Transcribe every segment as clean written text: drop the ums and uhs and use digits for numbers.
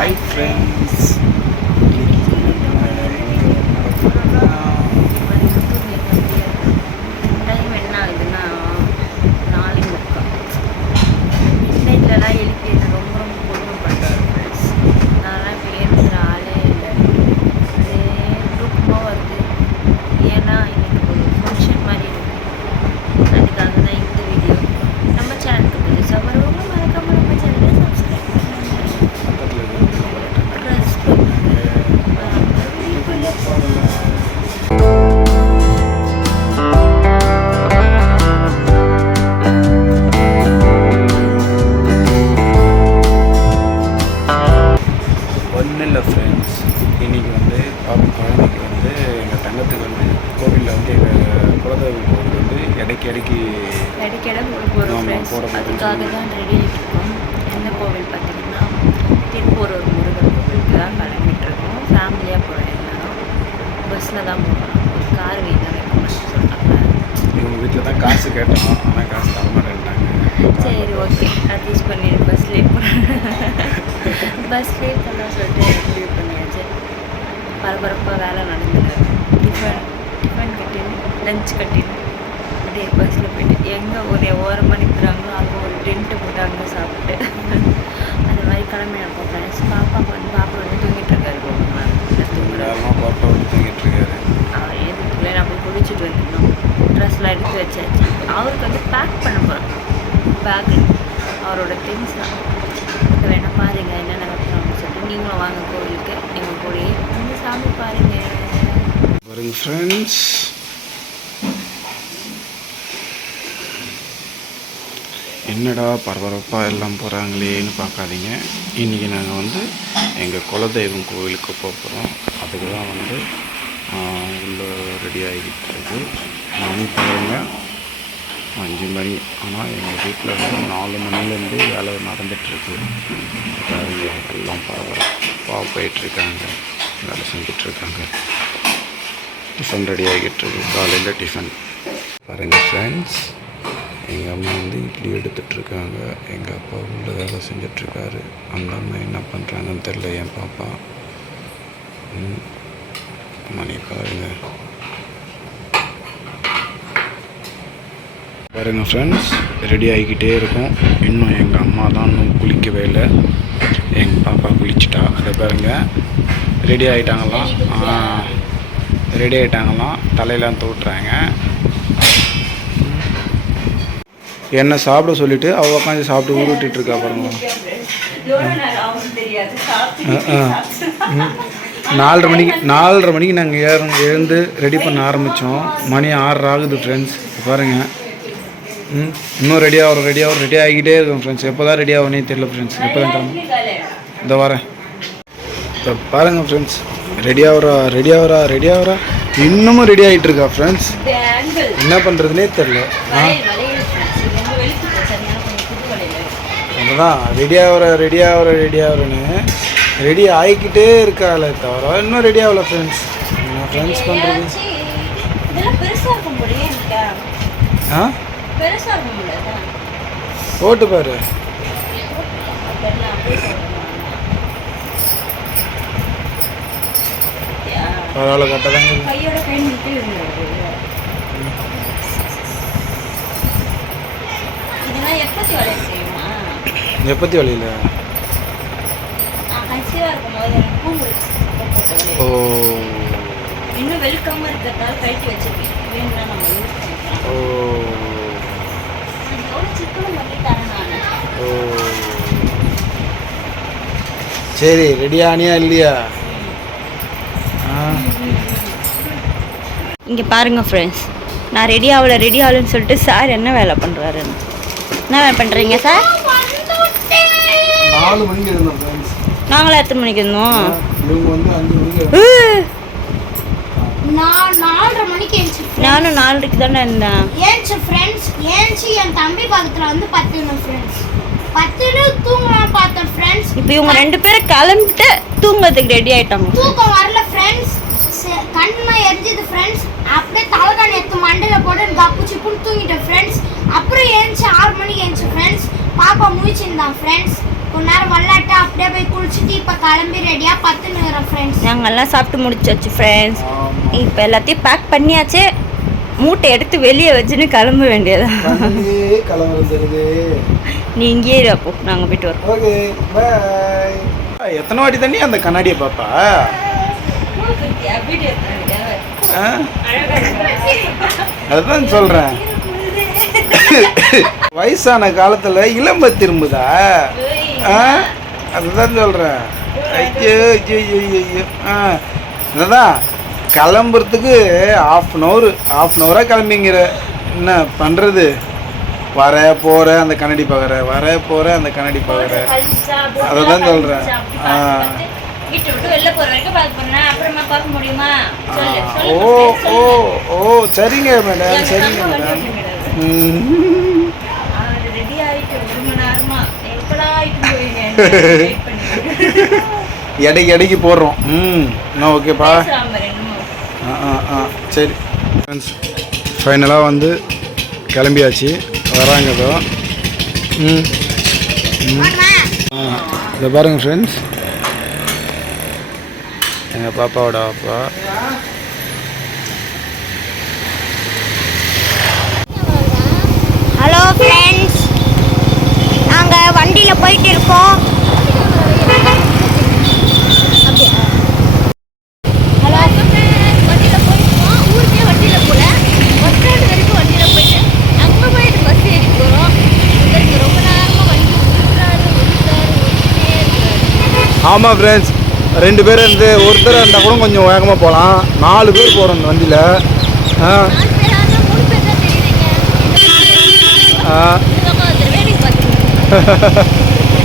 Hi friends. Time என்ன ஆகுதுன்னா 4:45. மிட்நைட்லலாம் எழுப்பி என்ன ரொம்ப கொடுமை பண்ணுறாரு ஃப்ரெண்ட்ஸ். நான்லாம் இப்போ எழுந்துற ஆளே இல்லை. அதே தூக்கமாக வருது. ஏன்னா இன்னைக்கு ஒரு ஃபங்க்ஷன் மாதிரி இருக்கு. அதுக்காக தான் இந்த வீடியோ. நம்ம சேனலுக்கு புதுசாக வரவங்க மறக்காம நம்ம சேனலை சப்ஸ்கிரைப் ஒன்றும் இல்லை ஃப்ரெண்ட்ஸ், இன்றைக்கி வந்து குழந்தைக்கு வந்து எங்கள் தங்கத்துக்கு வந்து கோவிலில் வந்து எங்கள் குலதெய்வம் கோவில் வந்து இடைக்கு போகிறோம் ஃப்ரெண்ட்ஸ். அதுக்காக தான் ரெடி ஆகிட்டுருக்கோம். எந்த கோவில் பார்த்தீங்கன்னா திருப்பூரூர் முருகர் கோவிலுக்கு தான் கிளம்பிட்டுருக்கோம். ஃபேமிலியாக போகிறோம். எல்லாரும் பஸ்ஸில் தான் போகிறோம். ஒரு கார் வீட்டில் வைக்கணும்னு சொல்கிறாங்க. இவங்க வீட்டில் தான் காசு கேட்டோம், ஆனால் காசு தரமாட்டேன்ட்டாங்க. சரி, ஓகே, அட்ஜஸ்ட் பண்ணிட்டு பஸ்லேயே போகிறேன். பஸ்லேயே பண்ணலாம் சொல்லிட்டு முடிவு பண்ணியாச்சு. பரபரப்பாக வேலை நடந்தது. டிஃபன் கட்டின்னு லஞ்ச் கட்டின்னு அப்படியே பஸ்ஸில் போயிட்டு எங்கே ஒரு ஓரமாக நிற்கிறாங்களோ அங்கே ஒரு டென்ட்டு போட்டு அங்கே சாப்பிட்டு அந்த மாதிரி கிளம்பி நடப்போம் ஃப்ரெண்ட்ஸ். பாப்பா வந்து தூங்கிட்டு இருக்காரு. பாப்பா வந்து தூங்கிட்டு இருக்காரு. அவர் எதுக்குள்ளே நம்ம குளிச்சுட்டு வந்துடணும். ட்ரெஸ்லாம் எடுத்து வச்சாச்சு. அவருக்கு வந்து பேக் பண்ண போகிறோம் பேக்கு, அவரோட திங்ஸ்லாம். இப்போ வேணால் பாருங்கள் என்னென்ன வைக்கணும்னு சொல்லிட்டு. நீங்களும் வாங்க கோவிலுக்கு எங்கள் கூடயே வந்து சாமி பாருங்கள். பாருங்க ஃப்ரெண்ட்ஸ், என்னடா பரபரப்பாக எல்லாம் போகிறாங்களேன்னு பார்க்காதீங்க. இன்றைக்கி நாங்கள் வந்து எங்கள் குலதெய்வம் கோவிலுக்கு போகிறோம். அதுக்கு தான் வந்து உள்ளே ரெடி ஆகிட்டு இருக்கு. மணி பாருங்க 5 மணி. ஆனால் எங்கள் வீட்டில் வந்து 4 மணிலேருந்து வேலை நடந்துகிட்ருக்கு. எல்லாம் பரபரப்பாக போயிட்டுருக்காங்க, வேலை செஞ்சிட்ருக்காங்க. டிஃபன் ரெடி ஆகிட்டுருக்கு. காலையில் டிஃபன் பாருங்கள் ஃப்ரெண்ட்ஸ். எங்கள் அம்மா வந்து இட்லி எடுத்துகிட்ருக்காங்க. எங்கள் அப்பா உள்ள வேலை செஞ்சிட்ருக்காரு. அந்த அம்மா என்ன பண்ணுறாங்கன்னு தெரில. என் பாப்பா மணி பாருங்கள் ஃப்ரெண்ட்ஸ், ரெடி ஆகிக்கிட்டே இருக்கும். இன்னும் எங்கள் அம்மா தான் இன்னும் குளிக்கவே இல்லை. எங்கள் பாப்பா குளிச்சிட்டா. அதை பாருங்கள், ரெடி ஆகிட்டாங்களாம். தலையெல்லாம் தோட்டுறாங்க. என்னை சாப்பிட சொல்லிவிட்டு அவள் உட்காந்து சாப்பிட்டு ஊருட்டிகிட்ருக்கா பாருங்க. 4:30 மணிக்கு நாங்கள் எழுந்து ரெடி பண்ண ஆரம்பித்தோம். மணி 6 ஆகுது ஃப்ரெண்ட்ஸ். பாருங்கள், இன்னும் ரெடி ஆகிக்கிட்டே இருக்கும் ஃப்ரெண்ட்ஸ். எப்போ தான் ரெடி ஆகுனே தெரியல ஃப்ரெண்ட்ஸ். எப்போ தான் கிளம்பு இந்த வரேன். இப்போ பாருங்கள் ஃப்ரெண்ட்ஸ், ரெடி ஆகிறா. இன்னமும் ரெடி ஆகிட்டுருக்கா ஃப்ரெண்ட்ஸ். என்ன பண்ணுறதுனே தெரில. அதுதான் ரெடி ஆகிறேன்னு ரெடி ஆகிக்கிட்டே இருக்காளே தவிர இன்னும் ரெடி ஆகலை ஃப்ரெண்ட்ஸ். என்ன ஃப்ரெண்ட்ஸ் பண்ணுறது? ஓட்டு பாரு. பரவாயில்ல, கட்டதாங்க. எப்பத்தி வழியில் ஓ இன்னும் வெல்கம் இருக்கிறதால கழட்டி வச்சிருக்கேன். வேணும்னா நம்ம யூஸ் பண்ணிக்கலாம். ஓ சிக்கனும் பண்ணி தரேன் நான். ஓ சரி, ரெடியானியா இல்லையா? இங்கே பாருங்கள் ஃப்ரெண்ட்ஸ், நான் ரெடி ஆகலன்னு சொல்லிட்டு சார் என்ன வேலை பண்ணுறாருன்னு. என்ன வேலை பண்ணுறீங்க சார்? 4 மணிக்கு இருந்தோம் ஃப்ரெண்ட்ஸ். நாங்களாம் எத்தனை மணிக்கு இருந்தோம்? இவங்க வந்து 5 மணிக்கு. நான் 4:30 மணிக்கு ஏஞ்சி. நானும் 4:30க்கு தானே இருந்தேன். ஏஞ்சி ஃப்ரெண்ட்ஸ், என் தம்பி பக்கத்தில் வந்து 10 ஃப்ரெண்ட்ஸ். 10 தூங்கலாம் பார்த்தேன் ஃப்ரெண்ட்ஸ். இப்போ இவங்க 2 பேரும் கிளம்பிட்டு தூங்குறதுக்கு ரெடி ஆகிட்டாங்க. தூக்கம் வரல ஃப்ரெண்ட்ஸ். கண்ணு எரிஞ்சுது ஃப்ரெண்ட்ஸ். அப்படியே தலைகாணி எடுத்து மண்டையில் போட்டு கப்பு சிப்புன்னு தூங்கிட்டேன் ஃப்ரெண்ட்ஸ். அப்புறம் ஏஞ்சி 6 மணிக்கு ஏஞ்சி ஃப்ரெண்ட்ஸ். பாப்பா முழிச்சிருந்தான் ஃப்ரெண்ட்ஸ். கொஞ்ச நேரம் விளையாட்டு அப்படியே போய் குளிச்சுட்டு இப்போ கிளம்பி ரெடியாக பத்துனுக்குறோம் ஃப்ரெண்ட்ஸ். நாங்கெல்லாம் சாப்பிட்டு முடிச்சாச்சு ஃப்ரெண்ட்ஸ். இப்போ எல்லாத்தையும் பேக் பண்ணியாச்சு. மூட்டை எடுத்து வெளியே வச்சுன்னு கிளம்ப வேண்டியதா. கிளம்புறது நீ இங்கேயே இரு, அப்போ நாங்கள் போயிட்டு வரோம். Okay bye. எத்தனை வாட்டி தண்ணி அந்த கண்ணாடியை பாப்பா? அதுதான் சொல்றேன், வயசான காலத்துல இளம்ப திரும்புதா? அதுதான் சொல்றேன். ஐயோ ஐயோ ஐயோ ஐயோ. அதுதான் கிளம்புறதுக்கு ஹாஃப் அன் ஹவராக கிளம்பிங்கிற. என்ன பண்ணுறது? வர போகிற அந்த கண்ணாடி பார்க்குற, வர போகிற அந்த கண்ணாடி பார்க்குற. அதை தான் சொல்கிறேன். வீட்டை விட்டு வெளில போகிற வரைக்கும் பார்க்க போகிறேன், அப்புறமா பார்க்க முடியுமா? ஓ ஓ ஓ சரிங்க மேடம், சரிங்க மேடம். ரெடி ஆகிட்டு 1 மணி நேரமா எப்படா ஆகிட்டு போவீங்க? எடைக்கு போடுறோம். ஓகேப்பா. சரி ஃப்ரெண்ட்ஸ், ஃபைனலாக வந்து கிளம்பியாச்சு. வராங்கதோ. இதை பாருங்கள் ஃப்ரெண்ட்ஸ், எங்கள் பாப்பாவோட அப்பா. ஹலோ ஃப்ரெண்ட்ஸ், நாங்கள் வண்டியில் போயிட்டு இருக்கோம். ஆமாம் ஃப்ரெண்ட்ஸ், 2 பேர் இருந்து ஒருத்தர் இருந்தால் கூட கொஞ்சம் வேகமாக போகலாம். 4 பேர் போகிறோம் இந்த வண்டியில்.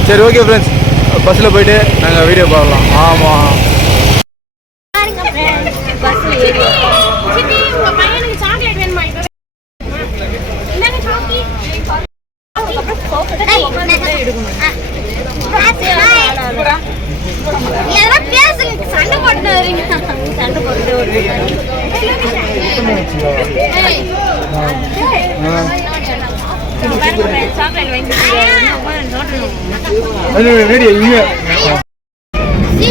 சரி ஓகே ஃப்ரெண்ட்ஸ், பஸ்ஸில் போயிட்டு நாங்கள் வீடியோ பார்க்கலாம். ஆமாம் சண்டை போட்டு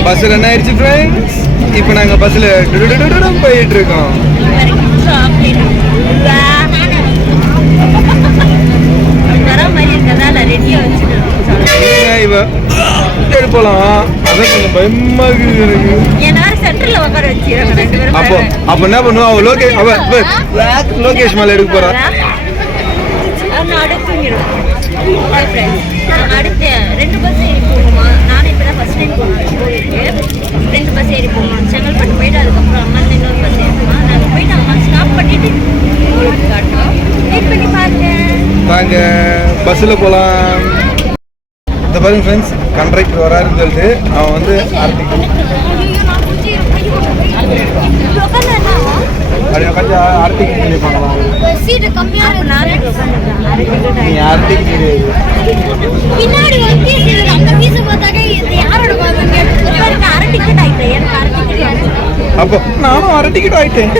பஸ்ஸில் என்ன ஆயிடுச்சு ஃப்ரெண்ட்ஸ், இப்போ நாங்கள் பஸ்ஸில் போயிட்டு இருக்கோம். போலாம், அதான் கொஞ்சம் பயமா இருக்குது எனக்கு. அப்போ என்ன பண்ணுவோம், அவ லோகேஷ் மேல எடுக்க போறா. அடுத்து 2 பஸ் ஏறி போகணுமா? நானும் இப்போ தான் ஃபஸ்ட் டைம் போகணும் கோயிலுக்கு. 2 பஸ் ஏறி போகணும். செங்கல்பட்டு போயிட்டு அதுக்கப்புறம் அம்மா இன்னொரு பஸ் ஏறணுமா? நாங்கள் போயிட்டு அம்மா ஸ்டாப் பண்ணிட்டு உங்களுக்கு காட்டுறோம். வெயிட் பண்ணி பாருங்க. வாங்க பஸ்ஸில் போகலாம். இந்த பாருங்க ஃப்ரெண்ட்ஸ், கண்டக்டர் வராருன்னு சொல்லிட்டு அவன் வந்து அப்படி உட்காந்து அரை டிக்கெட் பண்ணி பார்க்கலாம். சீட்டு கம்மியாக நீ அரை டிக்கெட் கிடையாது. பின்னாடி வந்து அந்த பீஸை பார்த்தாக்க இது யாரோட பாருங்க. அரை டிக்கெட் ஆகிட்டேன், எனக்கு அரை டிக்கெட். அப்போ நானும் அரை டிக்கெட் ஆகிட்டேன்.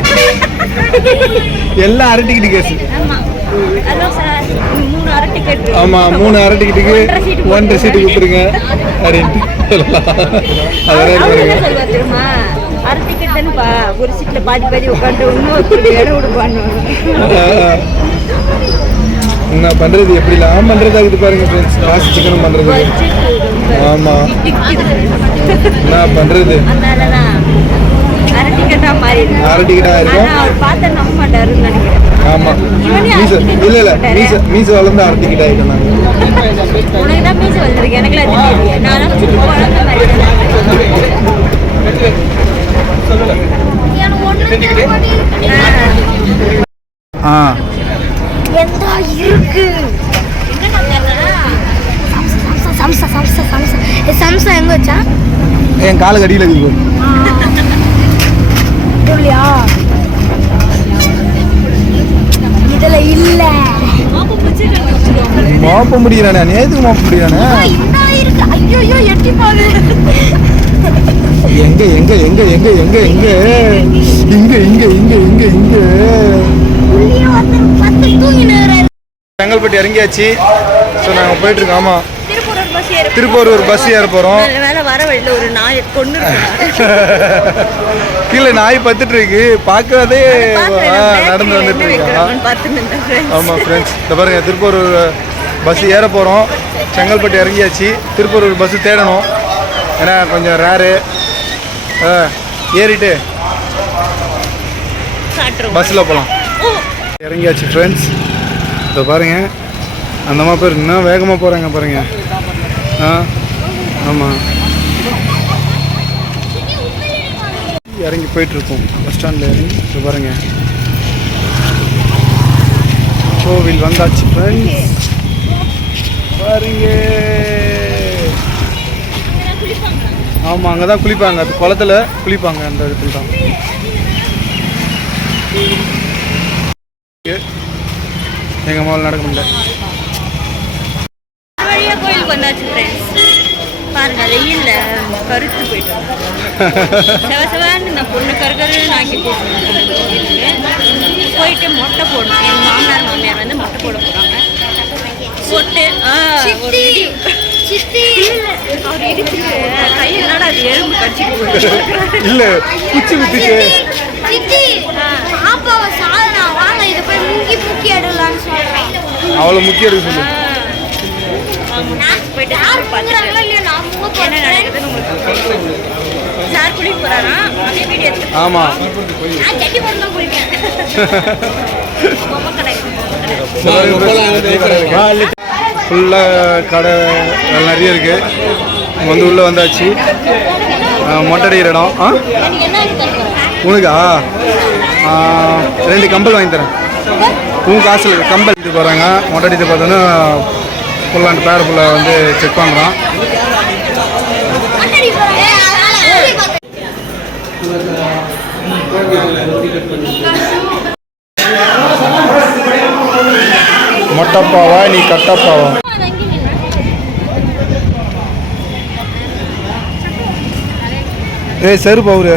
எல்லாம் அரை டிக்கெட் கேஸ். ஹலோ சார், 3 அரை டிக்கெட். ஆமாம், 3 அரை டிக்கெட்டுக்கு 1.5 சீட்டு கொடுத்துருங்க அப்படின்ட்டு. அதெல்லாம் சொல்லுவா தெரியுமா? அரை டிக்கெட் தானேப்பா, ஒரு சீட்டில் பாதி உட்காந்து இன்னொரு இடம் விடுப்பான்னு. என்ன பண்ணுறது, எப்படிலாம் பண்ணுறது ஆகுது பாருங்க ஃப்ரெண்ட்ஸ். காசு சிக்கனும் பண்ணுறது. ஆமாம், என்ன பண்ணுறது. அதனாலதான் அரை டிக்கெட்டாக மாறிடுது. அரை டிக்கெட்டாக இருக்கும். அவர் பார்த்தா நம்ப மாட்டாருன்னு நினைக்கிறேன். ஆமாம், மீசை வளர்ந்து அரை டிக்கெட் ஆகிட்டோம் நாங்கள். உனக்கு தான் மீசை வளர்ந்துருக்கு, எனக்குலாம் தெரியலையே. நான் வளர்ந்த மாதிரி. இருக்கு சம்சா எங்க வச்சா? என் கால கடியில் இருக்கு. இதுல இல்ல மாப்ப முடியறானே, நேத்துக்கு மாப்ப முடியறானே. ஐயோ எட்டி பாரு. எங்க எங்க எங்க எங்க எங்க எங்க இங்க இங்க இங்க இங்க இங்க செங்கல்பட்டு இறங்கியாச்சு. ஸோ நாங்கள் போயிட்டு இருக்கோம். ஆமாம், பஸ் ஏற திருப்பூர் பஸ் ஏற போகிறோம். வேலை வர வழியில் ஒரு நாய் கொண்டு கீழே நாய் பத்துட்டு இருக்கு, பார்க்கறதே நடந்து வந்துட்டு இருக்கோம். ஆமாம் ஃப்ரெண்ட்ஸ், இந்த பாருங்க திருப்பூர் பஸ் ஏற போகிறோம். செங்கல்பட்டு இறங்கியாச்சு. திருப்பூர் பஸ்ஸு தேடணும், ஏன்னா கொஞ்சம் ரேரு. ஏறிட்டு பஸ்ஸில் போகலாம். இறங்கியாச்சு ஃப்ரெண்ட்ஸ். இதை பாருங்கள், அந்த மாதிரி பேர் இன்னும் வேகமாக போகிறாங்க பாருங்கள். ஆமாம், இறங்கி போயிட்டுருக்கோம் பஸ் ஸ்டாண்டில் இறங்கி. இப்போ பாருங்கள், கோவில் வந்தாச்சு ஃப்ரெண்ட்ஸ். பாருங்க, ஆமாம், அங்கே தான் குளிப்பாங்க, அது குளத்துல குளிப்பாங்க, அந்த இடத்துல தான். எங்கள் மால் நடக்க முடியல. வழியாக கோயிலுக்கு வந்தாச்சு ஃப்ரெண்ட்ஸ். பாருங்க, வெயில்ல கருத்து போயிட்டோம். செவன்னு இந்த பொண்ணு கருன்னு ஆக்கி போயிட்டு மொட்டை போடணும். எங்கள் மாமனார் வந்து மொட்டை போட போகிறாங்க. போட்டு கையினால அது எறும்பு கடிச்சிட்டு இல்லை, குச்சி விட்டுச்சு. அவ்வளோ முக்கிய எடுக்க சொல்லு. போயிட்டு என்ன நடக்குதுன்னு உங்களுக்கு சார் குளிக்க போறாரா? அதே வீடியோ எடுத்து. ஆமாம், ஜட்டி போட்டு தான் குளிப்பேன். ஃபுல்லாக கடை நிறைய இருக்குது. வந்து உள்ளே வந்தாச்சு. மொட்டடிக்கிற இடம். உனக்கா 2 கம்பல் வாங்கி தரேன். உன் காசில் கம்பல் இது போகிறாங்க. மொட்டடித்து பார்த்தோன்னா ஃபுல்லாக பேர் ஃபுல்லாக வந்து செக் பண்ணுறான். மொட்டப்பாவா நீ கட்டப்பாவா? ஏய் சரு பவுரு,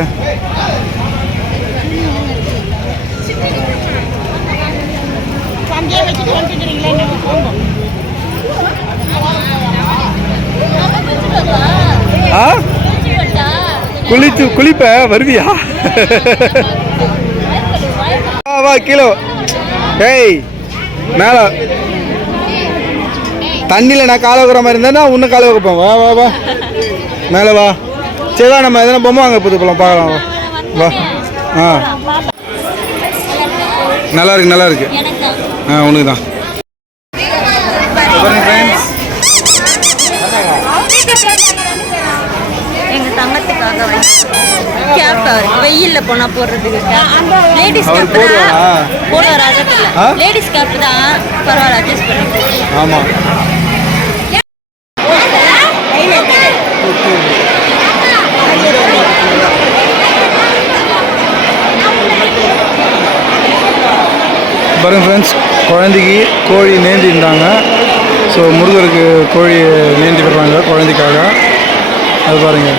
குளிப்ப வருவியா? வா கீழே. ஏய் மேலே தண்ணியில் நான் காலை வைக்கிற மாதிரி இருந்தேன்னா இன்னும் காலை வைப்பேன். வா வா வா மேலே வா. சரி வா, நம்ம எதனா பொம்மை வாங்க போது போகலாம், பார்க்கலாம். வா. நல்லா இருக்கு, நல்லா இருக்கு. உனக்கு தான். எங்க தங்கத்துக்காக கேப் வெயில்ல போனா போடுறதுக்கு லேடிஸ் கேப் தான் போட வராதில்ல. லேடிஸ் கேப் தான் பரவாயில்ல, அட்ஜஸ்ட் பண்ணி. ஆமாம், பாருங்க ஃப்ரெண்ட்ஸ், குழந்தைக்கு கோழி நேந்திருந்தாங்க. ஸோ முருகருக்கு கோழி நேந்தி விடுறாங்க குழந்தைக்காக. அது பாருங்க,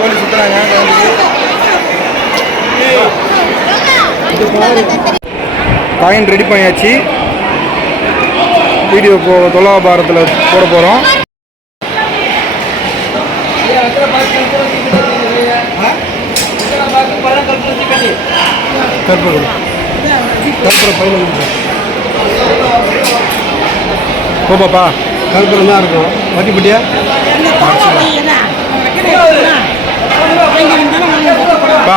கோழி சுற்றுறாங்க குழந்தைக்கு. காயின் ரெடி பண்ணியாச்சு. வீடியோ துலாபாரத்தில் போட போகிறோம். கற்பூரம் பையில போப்பாப்பா, கற்பூரம் தான் இருக்கும். வட்டிப்பட்டியா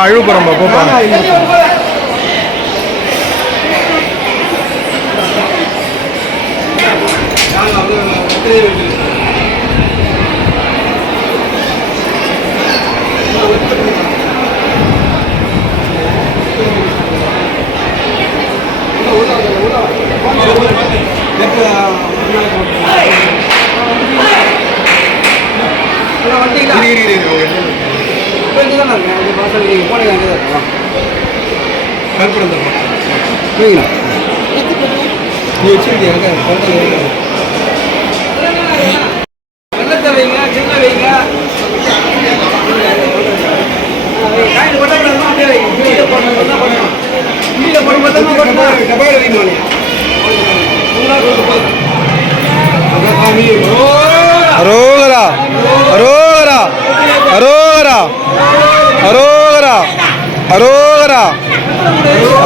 அழுவு போகிறோம்பா, போப்பா. அரோகரா அரோகரா அரோகரா அரோகரா அரோகரா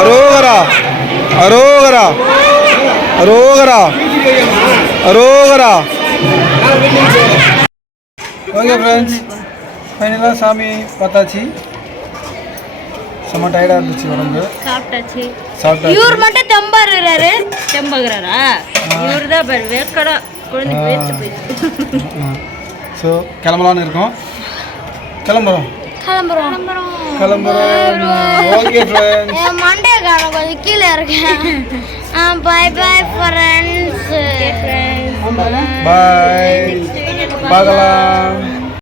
அரோகரா அரோகரா அரோகரா அரோகரா. ஓகே ஃப்ரெண்ட்ஸ், ஃபைனலாக சாமி பார்த்தாச்சு. செம்ம டயர்டாக இருந்துச்சு உடம்பு. சாப்பிட்டாச்சு. சாப்பிட்டாச்சு. இவர் மட்டும் தெம்பாருறாரு. தெம்பகுறாரா? இவர் தான் பாரு வேர்க்கடா குழந்தைக்கு வேர்த்து போயிடுச்சு. ஸோ கிளம்பலான்னு இருக்கோம். கிளம்புறோம். Okay friends. என் மண்டே காலம் கொஞ்சம் கீழே இருக்கேன். Bye bye friends. பாய். பார்க்கலாம்.